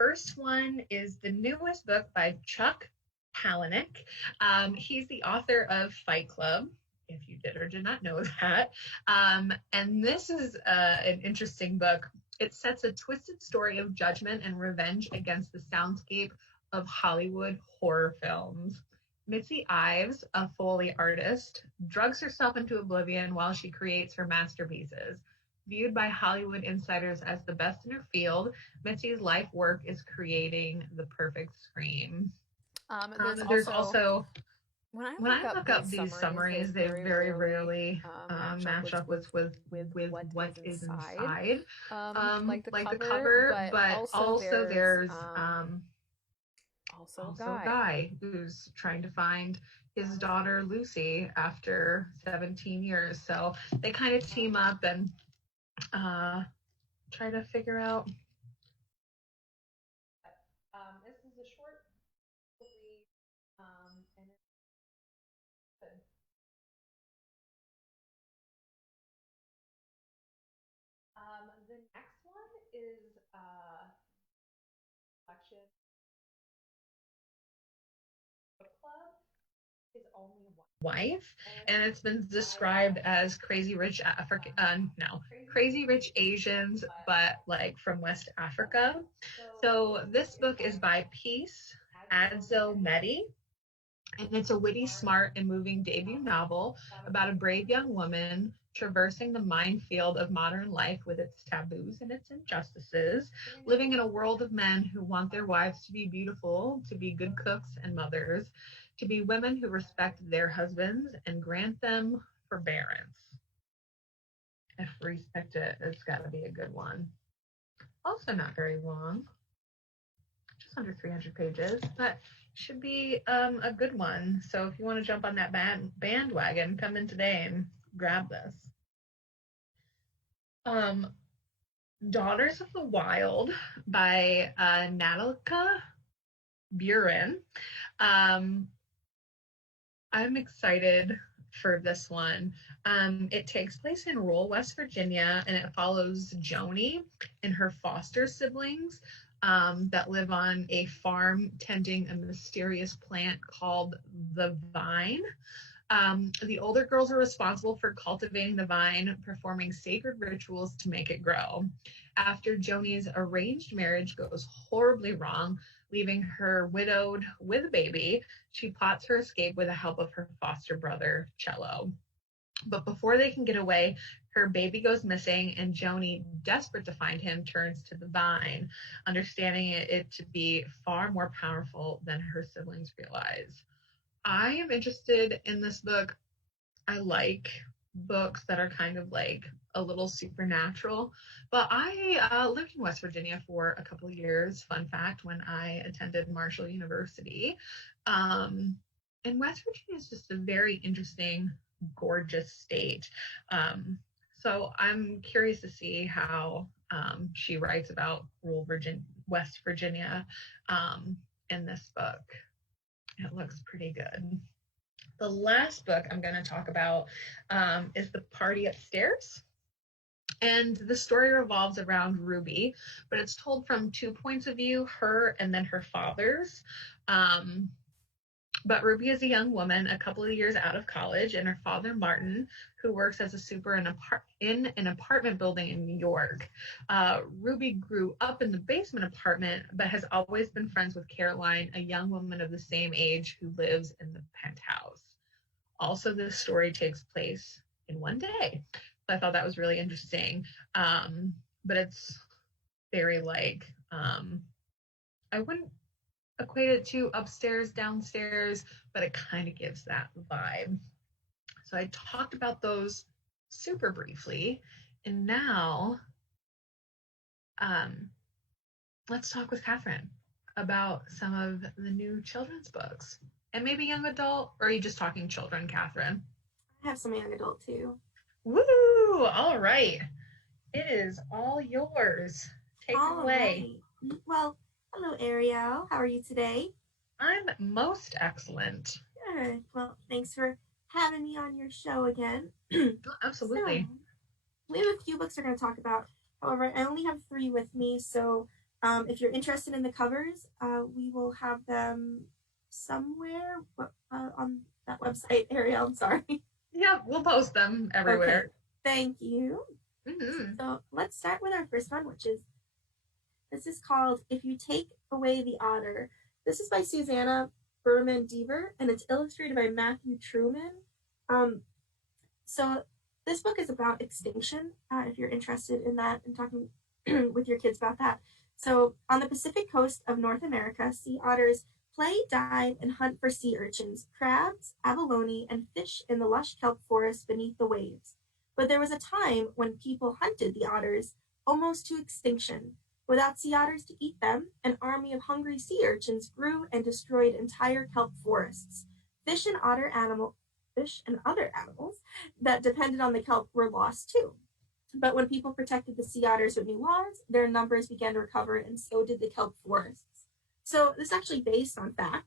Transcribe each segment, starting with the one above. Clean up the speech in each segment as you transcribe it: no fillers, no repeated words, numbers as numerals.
first one is the newest book by Chuck Palahniuk. He's the author of Fight Club, if you did or did not know that. And this is an interesting book. It sets a twisted story of judgment and revenge against the soundscape of Hollywood horror films. Mitzi Ives, a Foley artist, drugs herself into oblivion while she creates her masterpieces. Viewed by Hollywood insiders as the best in her field, Mitzi's life work is creating the perfect scream. There's also when I look up these summaries, they very rarely match up with what is inside, like the cover, but also there's also a guy who's trying to find his daughter Lucy after 17 years. So they kind of team up and try to figure out. This is a short read, and it's good. The next one is collection book club. His only wife, and it's been described as crazy rich crazy rich Asians, but like from West Africa. So this book is by Peace Adzo Mehdi, and it's a witty, smart, and moving debut novel about a brave young woman traversing the minefield of modern life with its taboos and its injustices, living in a world of men who want their wives to be beautiful, to be good cooks and mothers, to be women who respect their husbands and grant them forbearance. If respect it, it's got to be a good one. Also not very long, just under 300 pages, but should be a good one. So if you want to jump on that bandwagon, come in today and grab this. Daughters of the Wild by Natalka Buren. I'm excited for this one. It takes place in rural West Virginia, and it follows Joni and her foster siblings that live on a farm tending a mysterious plant called the vine. The older girls are responsible for cultivating the vine, performing sacred rituals to make it grow. After Joni's arranged marriage goes horribly wrong, leaving her widowed with a baby, she plots her escape with the help of her foster brother, Cello. But before they can get away, her baby goes missing, and Joni, desperate to find him, turns to the vine, understanding it to be far more powerful than her siblings realize. I am interested in this book. I like books that are kind of like a little supernatural, but I lived in West Virginia for a couple of years. Fun fact, when I attended Marshall University. And West Virginia is just a very interesting, gorgeous state. So I'm curious to see how she writes about rural West Virginia in this book. It looks pretty good. The last book I'm going to talk about is The Party Upstairs. And the story revolves around Ruby, but it's told from two points of view, her and then her father's. But Ruby is a young woman a couple of years out of college, and her father, Martin, who works as a super in an apartment building in New York. Ruby grew up in the basement apartment, but has always been friends with Caroline, a young woman of the same age who lives in the penthouse. Also, this story takes place in one day. So I thought that was really interesting. But it's very like, I wouldn't equate it to upstairs, downstairs, but it kind of gives that vibe. So I talked about those super briefly, and now let's talk with Kathryn about some of the new children's books, and maybe young adult, or are you just talking children, Kathryn? I have some young adult too. Woo! All right, it is all yours. Take it away. Right. Well, hello, Ariel. How are you today? I'm most excellent. Good. Well, thanks for having me on your show again. Absolutely. So, we have a few books we're going to talk about. However, I only have 3 with me, so If you're interested in the covers, we will have them somewhere on that website. Ariel, I'm sorry. Yeah, we'll post them Okay, everywhere. thank you. Hmm. So let's start with our first one, which is this is called If You Take Away the Otter. This is by Susanna Berman Deaver, and it's illustrated by Matthew Truman. Um, so this book is about extinction, if you're interested in that and talking with your kids about that. So on the Pacific coast of North America, sea otters play, dive, and hunt for sea urchins, crabs, abalone, and fish in the lush kelp forest beneath the waves. But there was a time when people hunted the otters almost to extinction. Without sea otters to eat them, an army of hungry sea urchins grew and destroyed entire kelp forests. Fish and otter animal fish and other animals that depended on the kelp were lost too. But when people protected the sea otters with new laws, their numbers began to recover, and so did the kelp forests. So this is actually based on fact.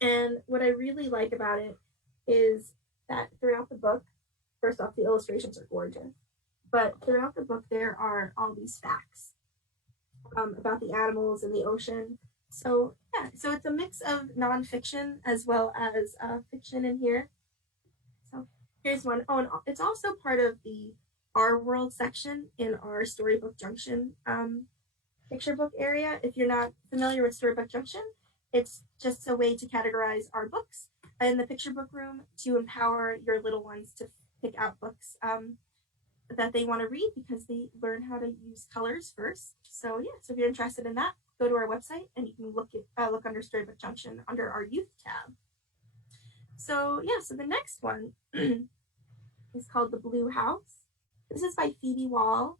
And what I really like about it is that throughout the book, first off, the illustrations are gorgeous, but throughout the book, there are all these facts about the animals in the ocean. So, yeah, so it's a mix of nonfiction as well as fiction in here. So here's one. Oh, and it's also part of the Our World section in our Storybook Junction picture book area. If you're not familiar with Storybook Junction, it's just a way to categorize our books in the picture book room to empower your little ones to pick out books that they want to read because they learn how to use colors first. So yeah, so if you're interested in that, go to our website and you can look under Storybook Junction under our youth tab. So yeah, so the next one is called The Blue House. This is by Phoebe Wall.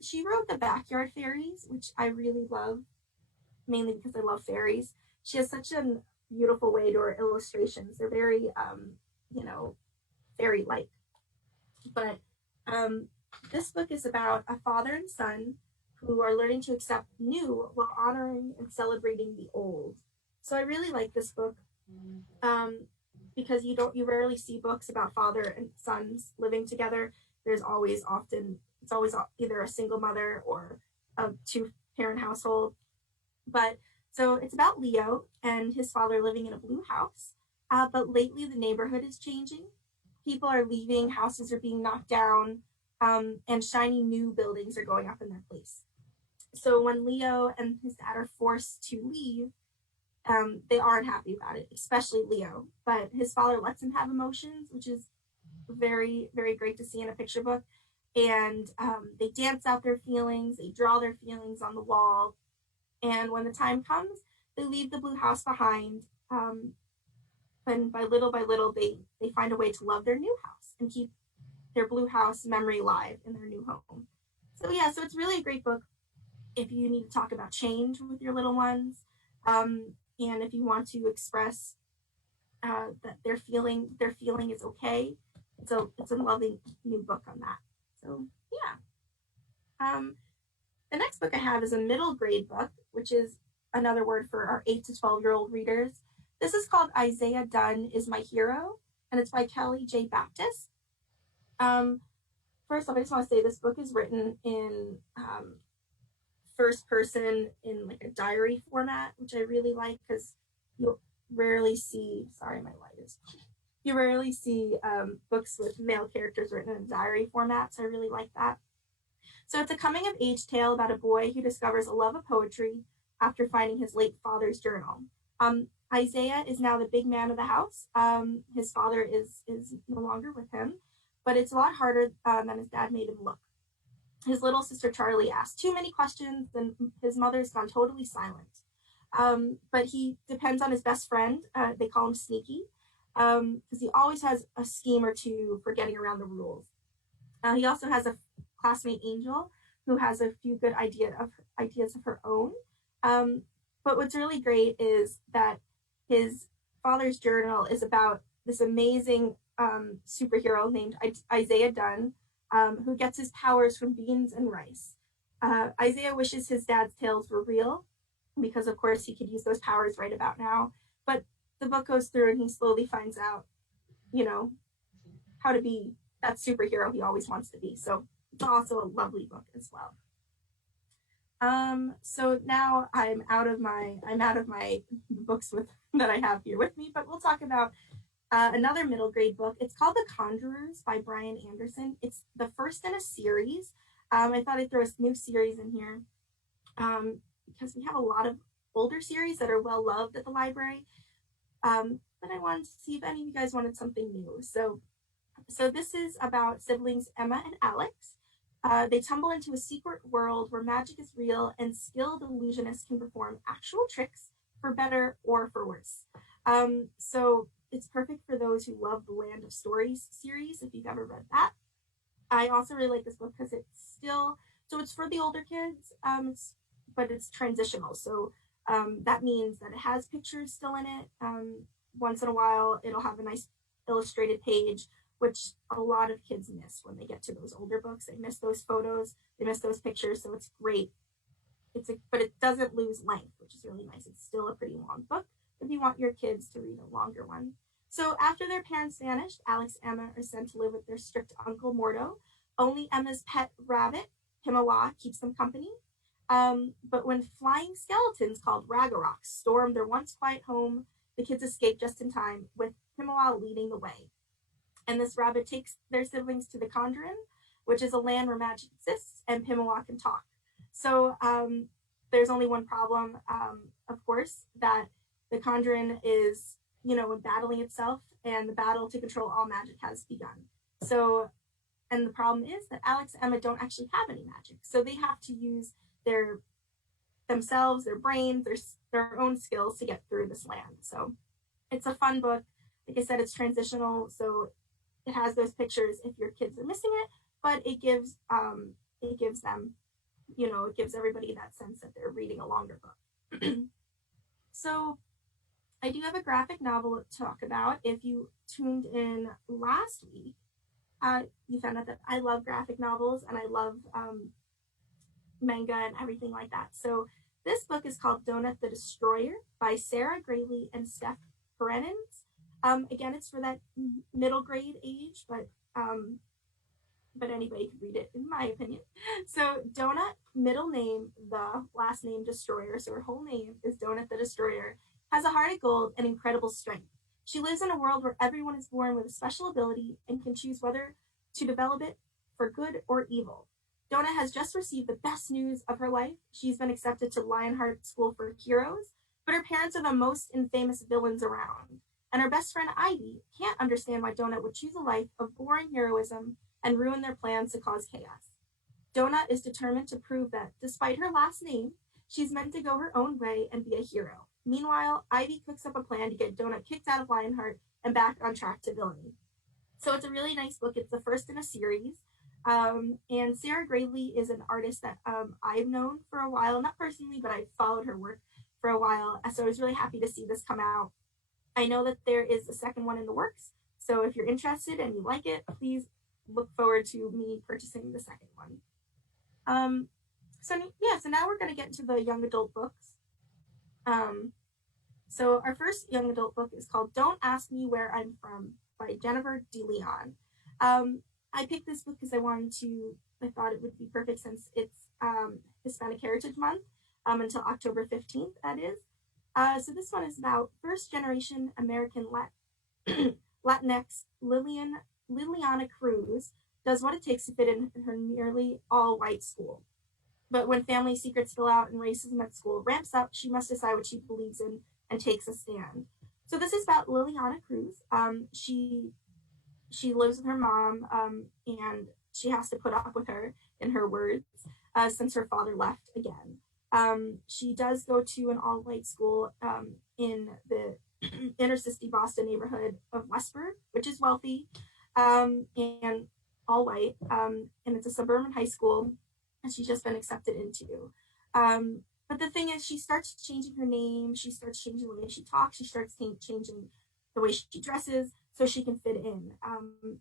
She wrote The Backyard Fairies, which I really love, mainly because I love fairies. She has such a beautiful way to her illustrations. They're very, fairy-like. But this book is about a father and son who are learning to accept new while honoring and celebrating the old. So I really like this book because you rarely see books about father and sons living together. There's always often it's always either a single mother or a two parent household. But so it's about Leo and his father living in a blue house. But lately the neighborhood is changing. People are leaving, houses are being knocked down, and shiny new buildings are going up in their place. So when Leo and his dad are forced to leave, they aren't happy about it, especially Leo. But his father lets him have emotions, which is very, very great to see in a picture book. And they dance out their feelings, they draw their feelings on the wall. And when the time comes, they leave the blue house behind. And by little, they find a way to love their new house and keep their blue house memory alive in their new home. So, yeah, so it's really a great book if you need to talk about change with your little ones. And if you want to express that their feeling is okay, it's a loving new book on that. So yeah. The next book I have is a middle grade book, which is another word for our 8 to 12-year-old readers. This is called Isaiah Dunn is My Hero, and it's by Kelly J. Baptist. First off, I just want to say this book is written in first person in like a diary format, which I really like because you'll rarely see. Sorry, my light is. You rarely see books with male characters written in a diary format, so I really like that. So it's a coming of age tale about a boy who discovers a love of poetry after finding his late father's journal. Isaiah is now the big man of the house. His father is no longer with him, but it's a lot harder than his dad made him look. His little sister Charlie asks too many questions, and his mother's gone totally silent. But he depends on his best friend. They call him Sneaky, because he always has a scheme or two for getting around the rules. He also has a classmate Angel who has a few good ideas of her own. But what's really great is that his father's journal is about this amazing superhero named Isaiah Dunn, who gets his powers from beans and rice. Isaiah wishes his dad's tales were real because, of course, he could use those powers right about now. But the book goes through and he slowly finds out, how to be that superhero he always wants to be. So it's also a lovely book as well. So now I'm out of my books with that I have here with me, but we'll talk about another middle grade book. It's called The Conjurers by Brian Anderson. It's the first in a series. I thought I'd throw a new series in here because we have a lot of older series that are well loved at the library. But I wanted to see if any of you guys wanted something new. So this is about siblings Emma and Alex. They tumble into a secret world where magic is real and skilled illusionists can perform actual tricks for better or for worse. So it's perfect for those who love the Land of Stories series, if you've ever read that. I also really like this book because it's for the older kids, but it's transitional. So that means that it has pictures still in it. Once in a while, it'll have a nice illustrated page, which a lot of kids miss when they get to those older books. They miss those photos, they miss those pictures. So it's great. But it doesn't lose length, which is really nice. It's still a pretty long book if you want your kids to read a longer one. So after their parents vanished, Alex and Emma are sent to live with their strict uncle Mordo. Only Emma's pet rabbit, Himawa, keeps them company. But when flying skeletons called Ragaroks storm their once quiet home, the kids escape just in time, with Himawa leading the way. And this rabbit takes their siblings to the Conjurin, which is a land where magic exists, and Himawa can talk. So there's only one problem, of course, that the Conjurin is, battling itself, and the battle to control all magic has begun. So, and the problem is that Alex and Emma don't actually have any magic, so they have to use their themselves, their brains, their own skills to get through this land. So, it's a fun book. Like I said, it's transitional, so it has those pictures if your kids are missing it, but it gives them, it gives everybody that sense that they're reading a longer book. So I do have a graphic novel to talk about. If you tuned in last week, you found out that I love graphic novels and I love manga and everything like that. So this book is called Donut the Destroyer by Sarah Grayley and Steph Perenins. Again, it's for that middle grade age, but anybody could read it, in my opinion. So Donut, middle name, the last name Destroyer, so her whole name is Donut the Destroyer, has a heart of gold and incredible strength. She lives in a world where everyone is born with a special ability and can choose whether to develop it for good or evil. Donut has just received the best news of her life. She's been accepted to Lionheart School for Heroes, but her parents are the most infamous villains around. And her best friend Ivy can't understand why Donut would choose a life of boring heroism and ruin their plans to cause chaos. Donut is determined to prove that, despite her last name, she's meant to go her own way and be a hero. Meanwhile, Ivy cooks up a plan to get Donut kicked out of Lionheart and back on track to villainy. So it's a really nice book. It's the first in a series. And Sarah Grayley is an artist that I've known for a while, not personally, but I've followed her work for a while. So I was really happy to see this come out. I know that there is a second one in the works. So if you're interested and you like it, please look forward to me purchasing the second one. So now we're going to get into the young adult books. So our first young adult book is called Don't Ask Me Where I'm From by Jennifer DeLeon. I picked this book because I thought it would be perfect since it's Hispanic Heritage Month until October 15th, that is. So this one is about first generation American Latinx Liliana Cruz does what it takes to fit in her nearly all white school. But when family secrets spill out and racism at school ramps up, she must decide what she believes in and takes a stand. So this is about Liliana Cruz. She lives with her mom, and she has to put up with her, in her words, since her father left again. She does go to an all-white school in the inner city Boston neighborhood of Westford, which is wealthy and all white, and it's a suburban high school, and she's just been accepted into. But the thing is, she starts changing her name, she starts changing the way she talks, she starts changing the way she dresses so she can fit in.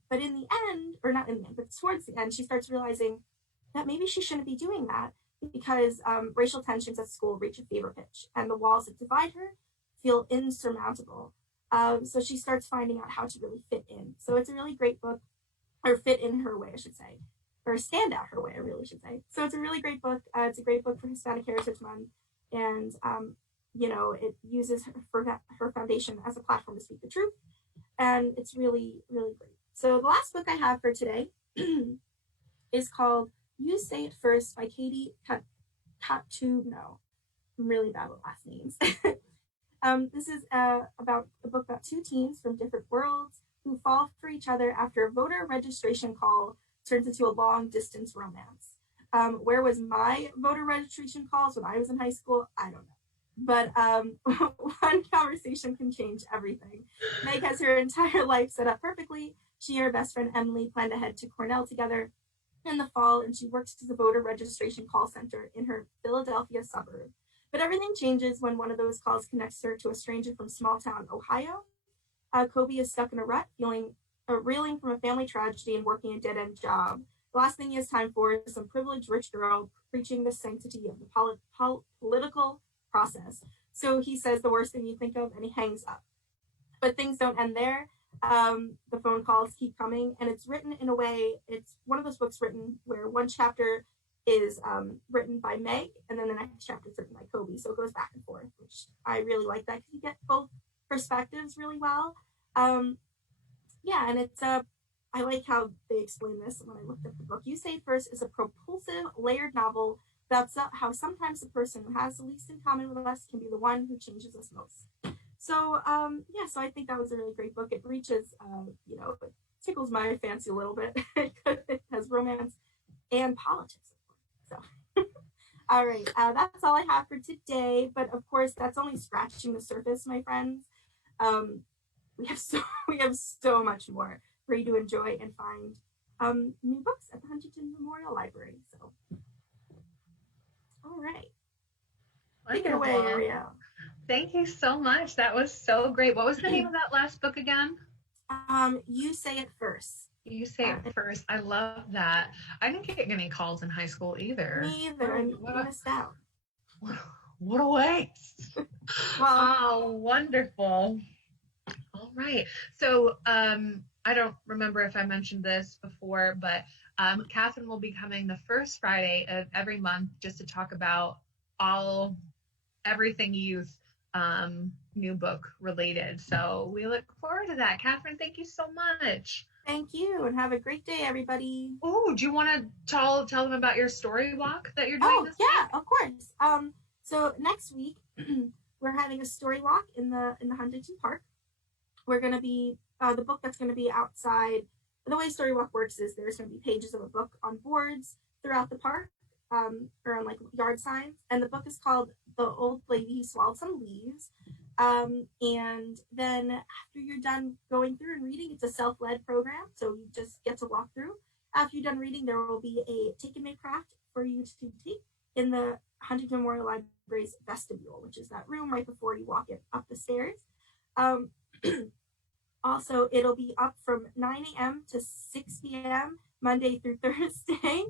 But in the end, or not in the end, but towards the end, she starts realizing that maybe she shouldn't be doing that because racial tensions at school reach a fever pitch and the walls that divide her feel insurmountable. So she starts finding out how to really fit in. So it's a really great book, or fit in her way, I should say. or stand out her way, I really should say. So it's a really great book. It's a great book for Hispanic Heritage Month, and it uses her foundation as a platform to speak the truth, and it's really, really great. So the last book I have for today is called "You Say It First" by Katie Katubno. I'm really bad with last names. This is about a book about two teens from different worlds who fall for each other after a voter registration call turns into a long distance romance. Where was my voter registration calls when I was in high school? I don't know. But one conversation can change everything. Meg has her entire life set up perfectly. She and her best friend Emily plan to head to Cornell together in the fall, and she works as a voter registration call center in her Philadelphia suburb. But everything changes when one of those calls connects her to a stranger from small town Ohio. Kobe is stuck in a rut, reeling from a family tragedy and working a dead end job. The last thing he has time for is some privileged rich girl preaching the sanctity of the political process. So he says the worst thing you think of and he hangs up. But things don't end there. The phone calls keep coming, and it's written in a way, it's one of those books written where one chapter is written by Meg, and then the next chapter is written by Kobe. So it goes back and forth, which I really like that because you get both perspectives really well. And it's I like how they explain this when I looked at the book. You Say It First is a propulsive, layered novel about how sometimes the person who has the least in common with us can be the one who changes us most. So so I think that was a really great book. It reaches, it tickles my fancy a little bit. It has romance and politics, of course. So, all right, that's all I have for today. But of course, that's only scratching the surface, my friends. We have so much more for you to enjoy and find new books at the Huntington Memorial Library. So, all right, take it away, Ariel. Thank you so much. That was so great. What was the name of that last book again? You Say It First. You Say It First. I love that. I didn't get any calls in high school either. Me either. You missed out. What a waste. Oh, wonderful. All right. So I don't remember if I mentioned this before, but Kathryn will be coming the first Friday of every month just to talk about everything youth new book related. So we look forward to that. Kathryn, thank you so much. Thank you, and have a great day, everybody. Oh, do you want to tell them about your story walk that you're doing this week? Yeah, of course. So next week we're having a story walk in the Huntington Park. We're going to be the book that's going to be outside. The way story walk works is there's going to be pages of a book on boards throughout the park, or on like yard signs, and the book is called The Old Lady Who Swallowed Some Leaves. And then after you're done going through and reading, it's a self-led program, so you just get to walk through. After you're done reading, there will be a take and make craft for you to take in the Huntington Memorial Library's vestibule, which is that room right before you walk up the stairs. Also, it'll be up from 9 a.m. to 6 p.m. Monday through Thursday,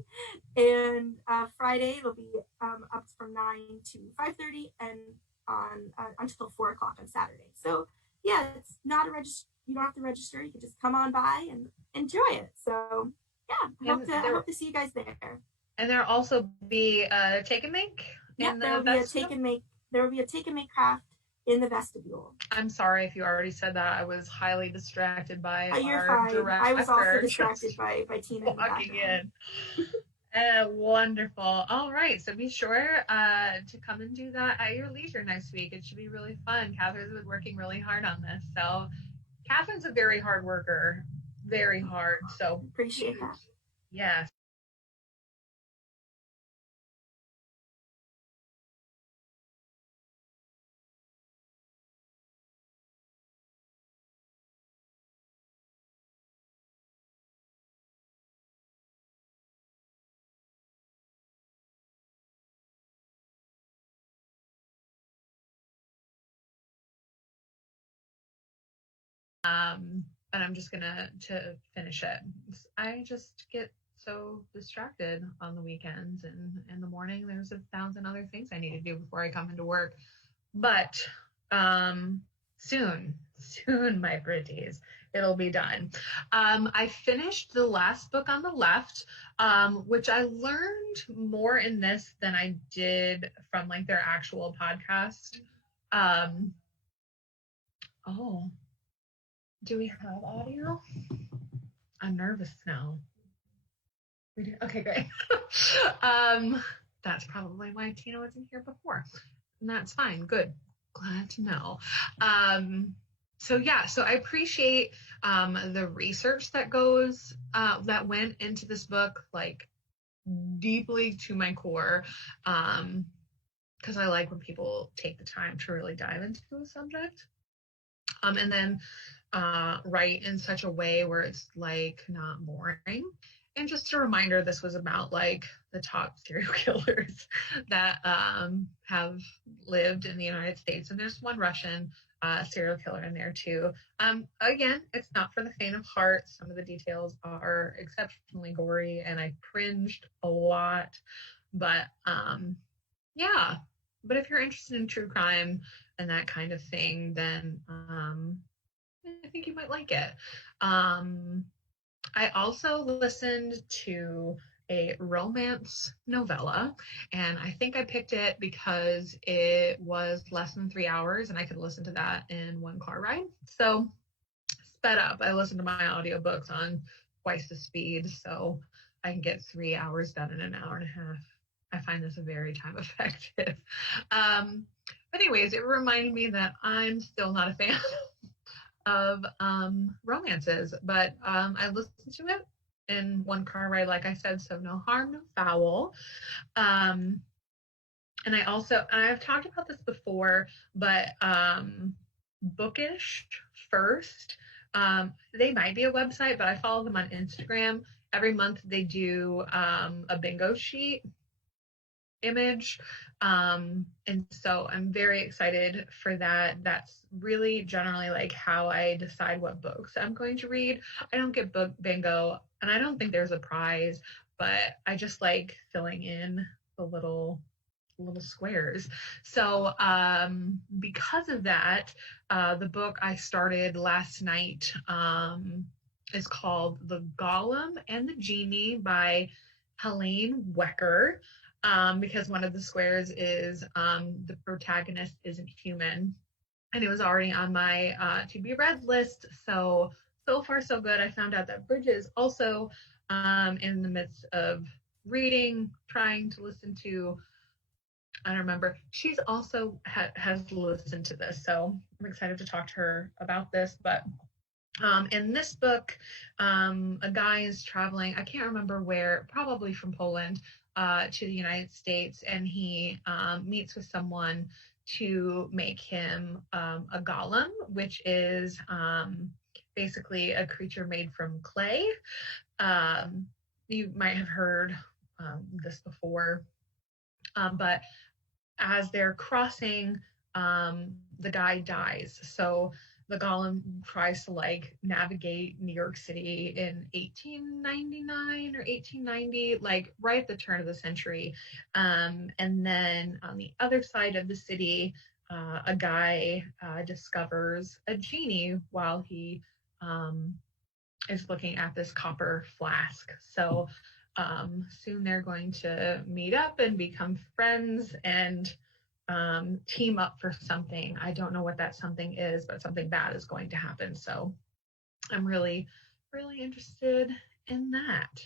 and Friday it'll be up from 9 to 5:30, and on until 4 o'clock on Saturday. So yeah, it's not you don't have to register. You can just come on by and enjoy it. So yeah, I hope to see you guys there. And there'll also be a take and make. Yeah, there will be a take and make. There will be a take and make craft in the vestibule. I'm sorry if you already said that. I was highly distracted by You're our fine. director. I was also distracted by Tina walking in. Wonderful. All right. So be sure to come and do that at your leisure next week. It should be really fun. Kathryn's been working really hard on this. So Kathryn's a very hard worker. Very hard. So appreciate that. Yes. And I'm just gonna to finish it. I just get so distracted on the weekends, and in the morning there's 1,000 other things I need to do before I come into work. But soon Soon, my pretties, it'll be done. I finished the last book on the left, which I learned more in this than I did from like their actual podcast. Um, oh, do we have audio? I'm nervous now. We do. Okay, great. um, that's probably why Tina wasn't here before. And that's fine. Good. Glad to know. So yeah, so I appreciate the research that went into this book, like deeply to my core, because I like when people take the time to really dive into a subject. And then write in such a way where it's like not boring. And just a reminder, this was about like the top serial killers that have lived in the United States, and there's one Russian serial killer in there too. Again, it's not for the faint of heart. Some of the details are exceptionally gory, and I cringed a lot. But yeah, but if you're interested in true crime and that kind of thing, then I think you might like it. Um, I also listened to a romance novella, and I think I picked it because it was less than 3 hours and I could listen to that in one car ride. So, sped up. I listened to my audiobooks on twice the speed, so I can get 3 hours done in an hour and a half. I find this very time effective. But anyways, it reminded me that I'm still not a fan of romances, but I listened to it in one car ride, like I said, so no harm, no foul. Um, and I've talked about this before, but Bookish First, they might be a website, but I follow them on Instagram. Every month they do a bingo sheet image. And so I'm very excited for that. That's really generally like how I decide what books I'm going to read. I don't get book bingo, and I don't think there's a prize, but I just like filling in the little squares. So because of that, the book I started last night is called The Golem and the Genie by Helene Wecker, because one of the squares is the protagonist isn't human. And it was already on my to be read list. So far, so good. I found out that Bridget is also in the midst of reading, trying to listen to. I don't remember. She's also has listened to this, so I'm excited to talk to her about this. But in this book, a guy is traveling, I can't remember where, probably from Poland to the United States, and he meets with someone to make him a golem, which is basically a creature made from clay. You might have heard this before, but as they're crossing, the guy dies. So the golem tries to like navigate New York City in 1899 or 1890, like right at the turn of the century. And then on the other side of the city, a guy discovers a genie while he is looking at this copper flask. So soon they're going to meet up and become friends and team up for something. I don't know what that something is, but something bad is going to happen. So I'm really, really interested in that.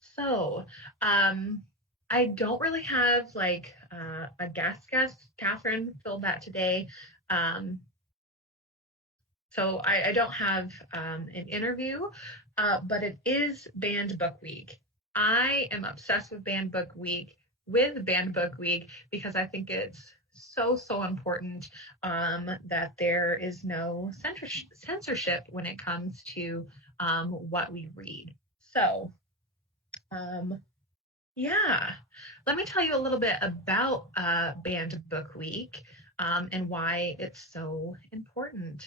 So I don't really have like a guest. Kathryn filled that today. Um, so I don't have an interview, but it is Banned Book Week. I am obsessed with Banned Book Week because I think it's so important that there is no censorship when it comes to what we read. So um, yeah, let me tell you a little bit about Banned Book Week and why it's so important.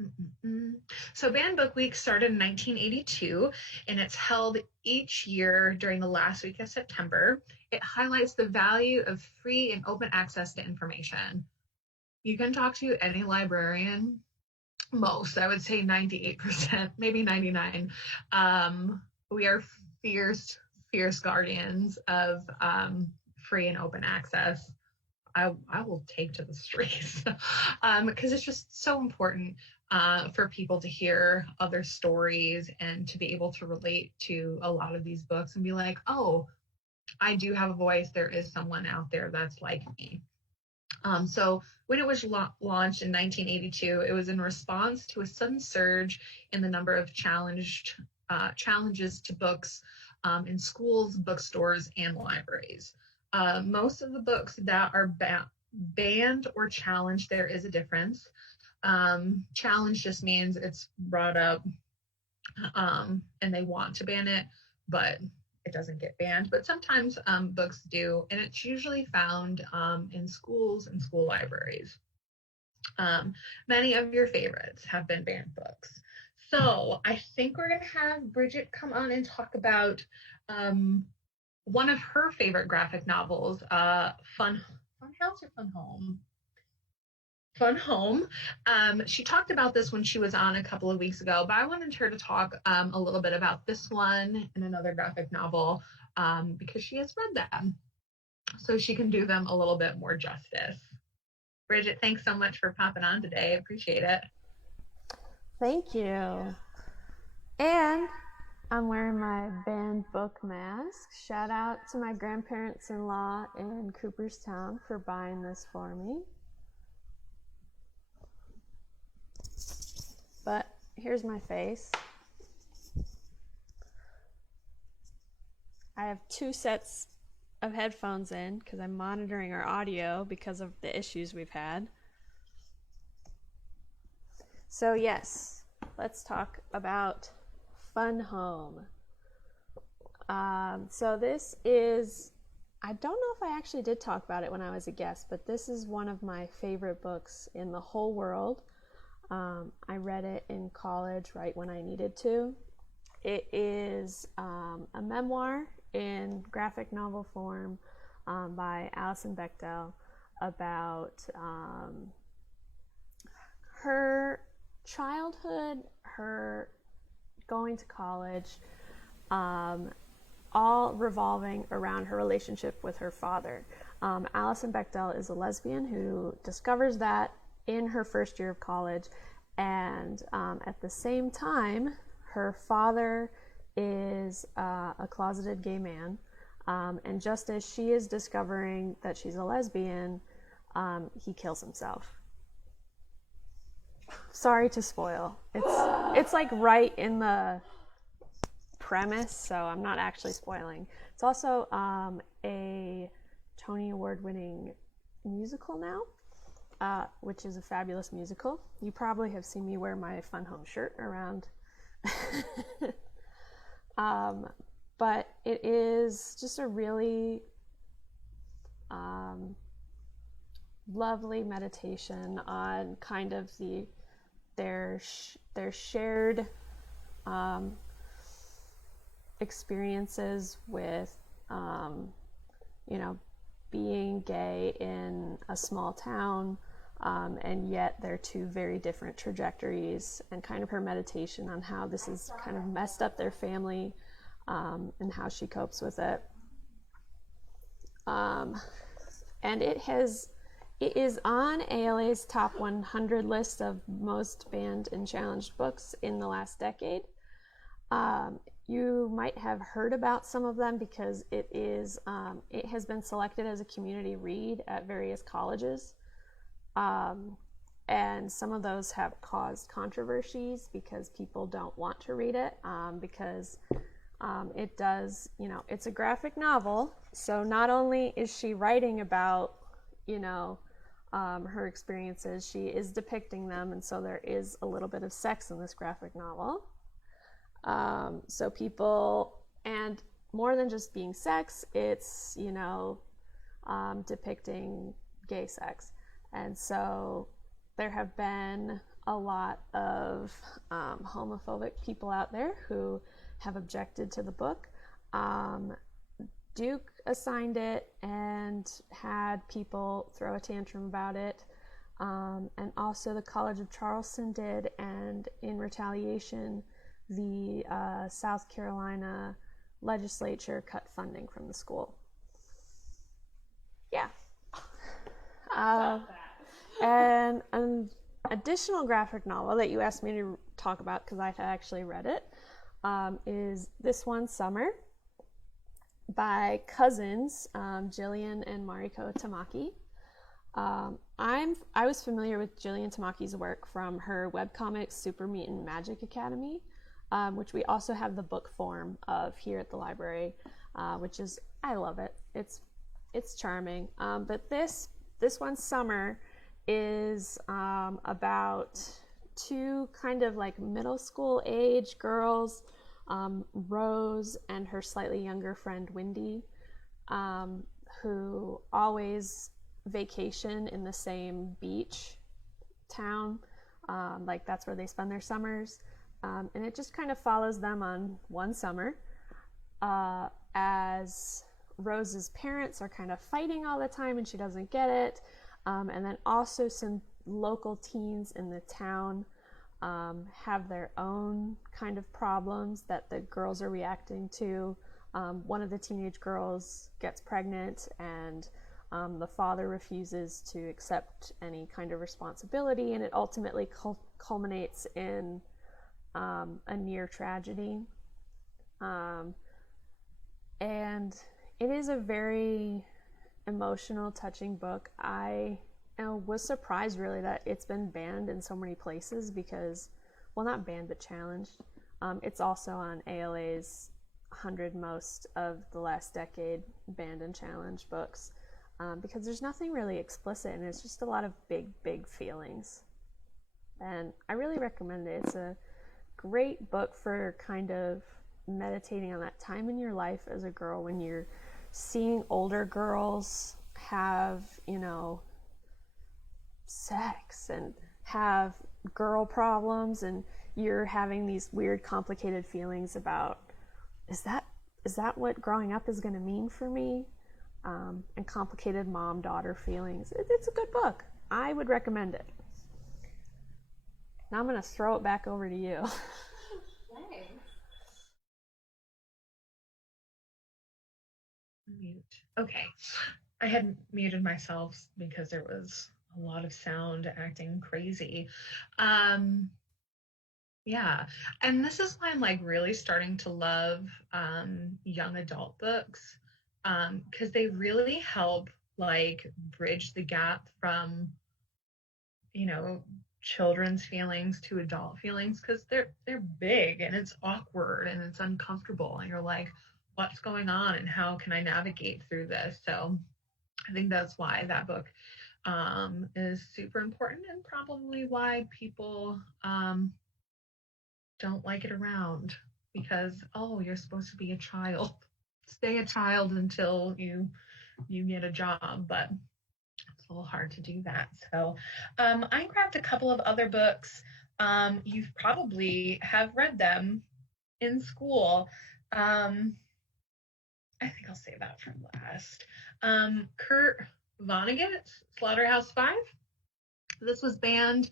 Mm-mm-mm. So Banned Book Week started in 1982, and it's held each year during the last week of September. It highlights the value of free and open access to information. You can talk to any librarian, most, I would say 98%, maybe 99. We are fierce, fierce guardians of free and open access. I will take to the streets because it's just so important for people to hear other stories and to be able to relate to a lot of these books and be like, oh, I do have a voice. There is someone out there that's like me. So when it was launched in 1982, it was in response to a sudden surge in the number of challenges to books in schools, bookstores, and libraries. Most of the books that are banned or challenged, there is a difference. Challenge just means it's brought up and they want to ban it, but it doesn't get banned. But sometimes books do, and it's usually found in schools and school libraries. Many of your favorites have been banned books. So I think we're going to have Bridget come on and talk about one of her favorite graphic novels, Fun House or Fun Home? Fun Home. She talked about this when she was on a couple of weeks ago, but I wanted her to talk a little bit about this one and another graphic novel because she has read them. So she can do them a little bit more justice. Bridget, thanks so much for popping on today. I appreciate it. Thank you. And I'm wearing my banned book mask. Shout out to my grandparents-in-law in Cooperstown for buying this for me. But here's my face. I have 2 sets of headphones in because I'm monitoring our audio because of the issues we've had. So yes, let's talk about Fun Home. So this is, I don't know if I actually did talk about it when I was a guest, but this is one of my favorite books in the whole world. I read it in college right when I needed to. It is a memoir in graphic novel form by Alison Bechdel about her childhood, her going to college, all revolving around her relationship with her father. Alison Bechdel is a lesbian who discovers that in her first year of college, and at the same time, her father is a closeted gay man, and just as she is discovering that she's a lesbian, he kills himself. Sorry to spoil. It's like right in the premise, so I'm not actually spoiling. It's also a Tony Award-winning musical now, which is a fabulous musical. You probably have seen me wear my Fun Home shirt around. But it is just a really lovely meditation on kind of their shared experiences with being gay in a small town, and yet they're 2 very different trajectories, and kind of her meditation on how this has kind of messed up their family, and how she copes with it. And it is on ALA's top 100 list of most banned and challenged books in the last decade. You might have heard about some of them because it has been selected as a community read at various colleges. And some of those have caused controversies because people don't want to read it, because it does, it's a graphic novel. So not only is she writing about, her experiences, she is depicting them, and so there is a little bit of sex in this graphic novel. So people, and more than just being sex, it's, depicting gay sex. And so there have been a lot of homophobic people out there who have objected to the book. Duke assigned it and had people throw a tantrum about it. And also the College of Charleston did, and in retaliation, the South Carolina legislature cut funding from the school. Yeah. And an additional graphic novel that you asked me to talk about, because I actually read it, is This One Summer by cousins Jillian and Mariko Tamaki. I was familiar with Jillian Tamaki's work from her webcomic Super Mutant Magic Academy, which we also have the book form of here at the library, which is, I love it. It's charming. But this One Summer is about two kind of like middle school age girls, Rose and her slightly younger friend Wendy, who always vacation in the same beach town. Like that's where they spend their summers. And it just kind of follows them on one summer as Rose's parents are kind of fighting all the time and she doesn't get it. And then also some local teens in the town have their own kind of problems that the girls are reacting to. One of the teenage girls gets pregnant and the father refuses to accept any kind of responsibility, and it ultimately culminates in a near tragedy. And it is a very emotional, touching book. I was surprised really that it's been banned in so many places because, well, not banned but challenged. It's also on ALA's 100 most of the last decade banned and challenged books, because there's nothing really explicit and it's just a lot of big feelings. And I really recommend it. It's a great book for kind of meditating on that time in your life as a girl when you're seeing older girls have, sex and have girl problems, and you're having these weird complicated feelings about, is that what growing up is going to mean for me? And complicated mom-daughter feelings. It's a good book. I would recommend it. Now I'm going to throw it back over to you. Mute. Okay. I had muted myself because there was a lot of sound acting crazy. Yeah. And this is why I'm like really starting to love young adult books, because they really help like bridge the gap from, children's feelings to adult feelings, because they're big and it's awkward and it's uncomfortable and you're like, what's going on and how can I navigate through this? So I think that's why that book is super important, and probably why people don't like it around, because, oh, you're supposed to be a child. Stay a child until you get a job, but it's a little hard to do that. So I grabbed a couple of other books. You probably have read them in school. I think I'll save that for last. Kurt Vonnegut's Slaughterhouse-Five. This was banned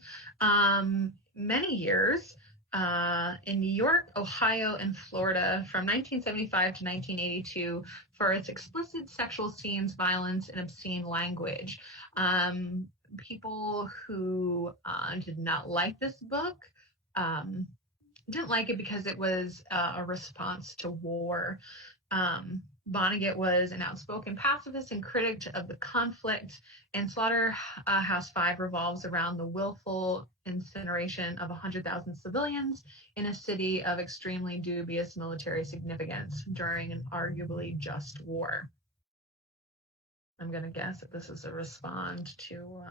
many years in New York, Ohio, and Florida from 1975 to 1982 for its explicit sexual scenes, violence, and obscene language. People who did not like this book didn't like it because it was a response to war. Vonnegut was an outspoken pacifist and critic of the conflict, and Slaughterhouse-Five revolves around the willful incineration of 100,000 civilians in a city of extremely dubious military significance during an arguably just war. I'm going to guess that this is a response to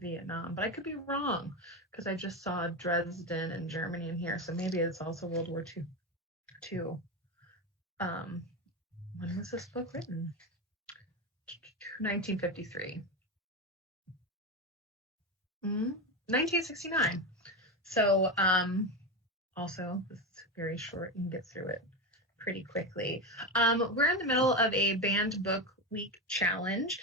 Vietnam, but I could be wrong because I just saw Dresden and Germany in here, so maybe it's also World War II. When was this book written? 1953. 1969. So also, this is very short. You can get through it pretty quickly. We're in the middle of a banned book week challenge.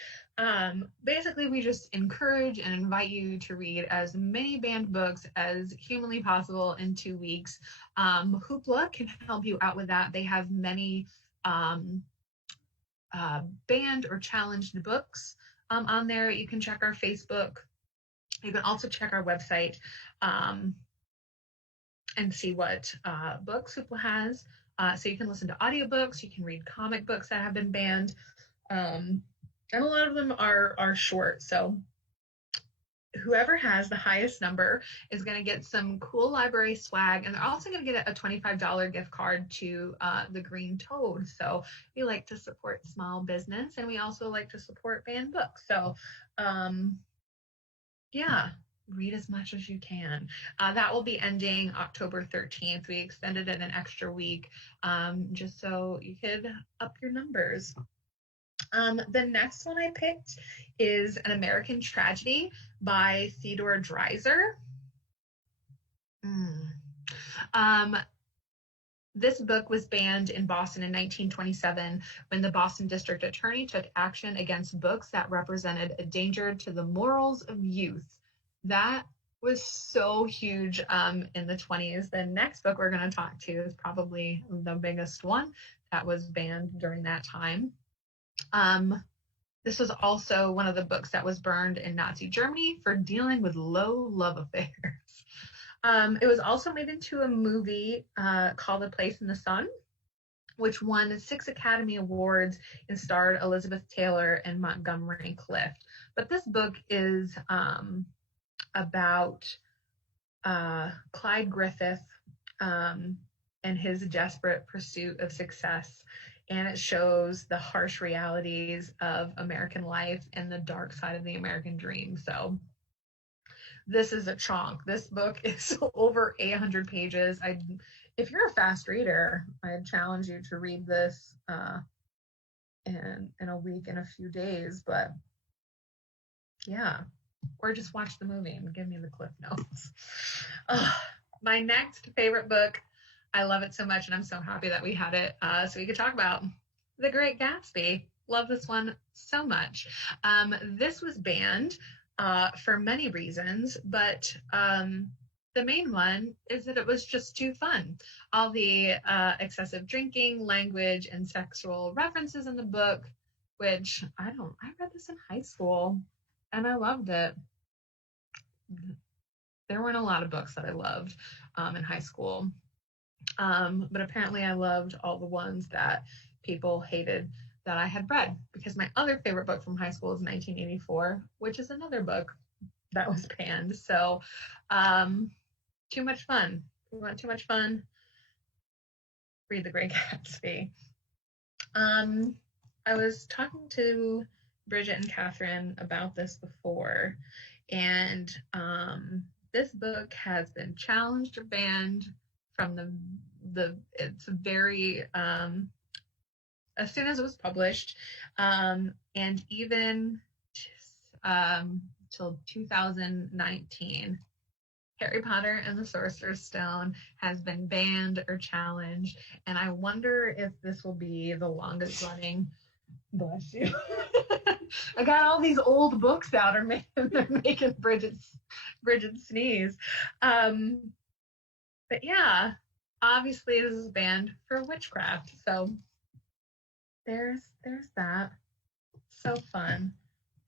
Basically, we just encourage and invite you to read as many banned books as humanly possible in 2 weeks. Hoopla can help you out with that. They have many um, banned or challenged books on there. You can check our Facebook. You can also check our website um, and see what books Hoopla has. So you can listen to audiobooks, you can read comic books that have been banned, and a lot of them are short. So whoever has the highest number is going to get some cool library swag, and they're also going to get a $25 gift card to the Green Toad. So we like to support small business, and we also like to support banned books. So yeah, read as much as you can. That will be ending October 13th. We extended it an extra week just so you could up your numbers. The next one I picked is An American Tragedy by Theodore Dreiser. This book was banned in Boston in 1927 when the Boston District Attorney took action against books that represented a danger to the morals of youth. That was so huge in the 20s. The next book we're going to talk to is probably the biggest one that was banned during that time. This was also one of the books that was burned in Nazi Germany for dealing with low love affairs. It was also made into a movie called A Place in the Sun, which won 6 Academy Awards and starred Elizabeth Taylor and Montgomery Clift. But this book is about Clyde Griffith and his desperate pursuit of success. And it shows the harsh realities of American life and the dark side of the American dream. So this is a chunk. This book is over 800 pages. If you're a fast reader, I challenge you to read this in a week, in a few days. But yeah, or just watch the movie and give me the cliff notes. My next favorite book, I love it so much, and I'm so happy that we had it so we could talk about The Great Gatsby. Love this one so much. This was banned for many reasons, but the main one is that it was just too fun. All the excessive drinking, language, and sexual references in the book, which I read this in high school and I loved it. There weren't a lot of books that I loved in high school. But apparently I loved all the ones that people hated that I had read, because my other favorite book from high school is 1984, which is another book that was banned. So too much fun. If you want too much fun, read The Great Gatsby. I was talking to Bridget and Kathryn about this before, and this book has been challenged or banned from it's very as soon as it was published, and even till 2019. Harry Potter and the Sorcerer's Stone has been banned or challenged, and I wonder if this will be the longest running. Bless you. I got all these old books out, they're making Bridget sneeze. But yeah, obviously this is banned for witchcraft, so there's that. So fun.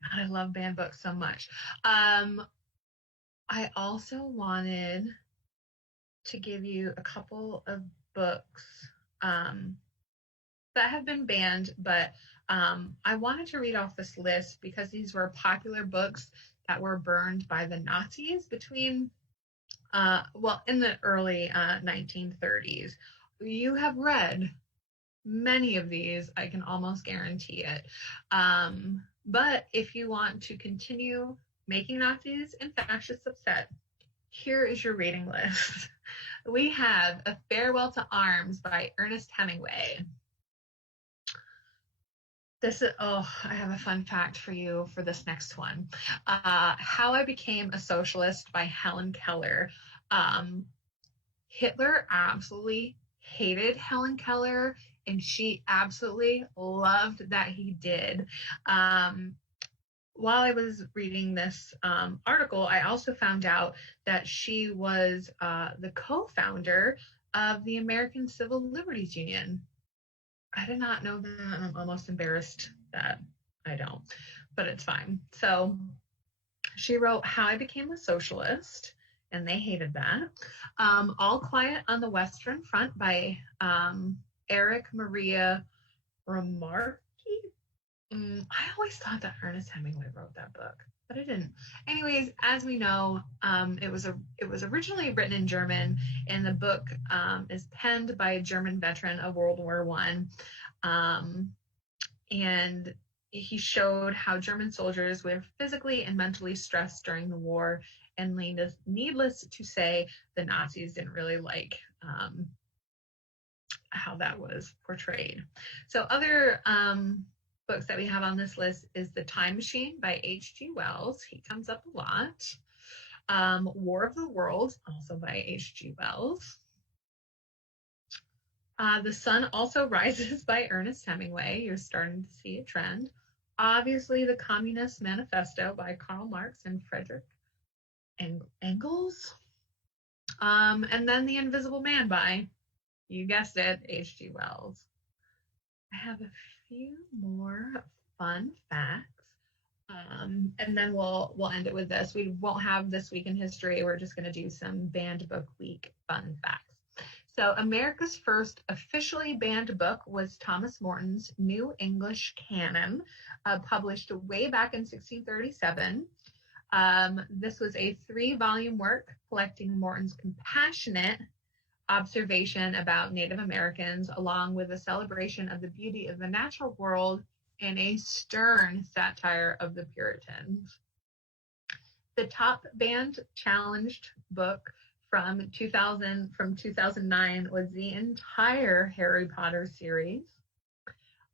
God, I love banned books so much. I also wanted to give you a couple of books that have been banned, but I wanted to read off this list because these were popular books that were burned by the Nazis between, in the early 1930s. You have read many of these, I can almost guarantee it. But if you want to continue making Nazis and fascists upset, here is your reading list. We have A Farewell to Arms by Ernest Hemingway. I have a fun fact for you for this next one. How I Became a Socialist by Helen Keller. Hitler absolutely hated Helen Keller, and she absolutely loved that he did. while I was reading this article, I also found out that she was the co-founder of the American Civil Liberties Union. I did not know that, and I'm almost embarrassed that I don't, but it's fine. So she wrote How I Became a Socialist, and they hated that. All Quiet on the Western Front by Eric Maria Remarque. I always thought that Ernest Hemingway wrote that book, but I didn't. Anyways, as we know, it was originally written in German, and the book is penned by a German veteran of World War One, and he showed how German soldiers were physically and mentally stressed during the war, and needless to say, the Nazis didn't really like how that was portrayed. So other books that we have on this list is The Time Machine by H.G. Wells. He comes up a lot. War of the Worlds, also by H.G. Wells. The Sun Also Rises by Ernest Hemingway. You're starting to see a trend. Obviously, The Communist Manifesto by Karl Marx and Frederick Engels. And then The Invisible Man by, you guessed it, H.G. Wells. I have a few more fun facts. And then we'll end it with this. We won't have This Week in History. We're just going to do some banned book week fun facts. So America's first officially banned book was Thomas Morton's New English Canon, published way back in 1637. This was a 3-volume work collecting Morton's compassionate observation about Native Americans, along with a celebration of the beauty of the natural world and a stern satire of the Puritans. The top banned challenged book from 2009 was the entire Harry Potter series.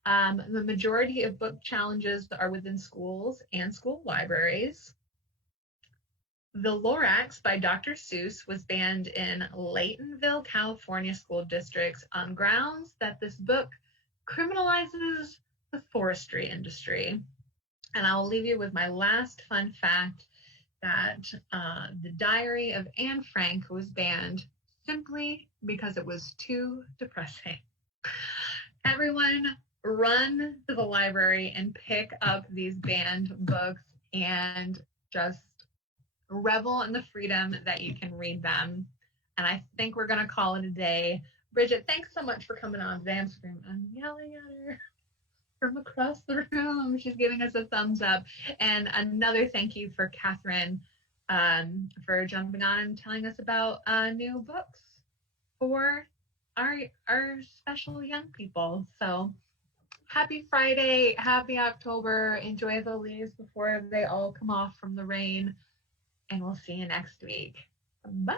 The majority of book challenges are within schools and school libraries. The Lorax by Dr. Seuss was banned in Laytonville, California school districts on grounds that this book criminalizes the forestry industry. And I'll leave you with my last fun fact that the Diary of Anne Frank was banned simply because it was too depressing. Everyone run to the library and pick up these banned books and just revel in the freedom that you can read them. And I think we're going to call it a day. Bridget, thanks so much for coming on today. I'm yelling at her from across the room. She's giving us a thumbs up. And another thank you for Kathryn for jumping on and telling us about new books for our special young people. So happy Friday, happy October. Enjoy the leaves before they all come off from the rain. And we'll see you next week. Bye.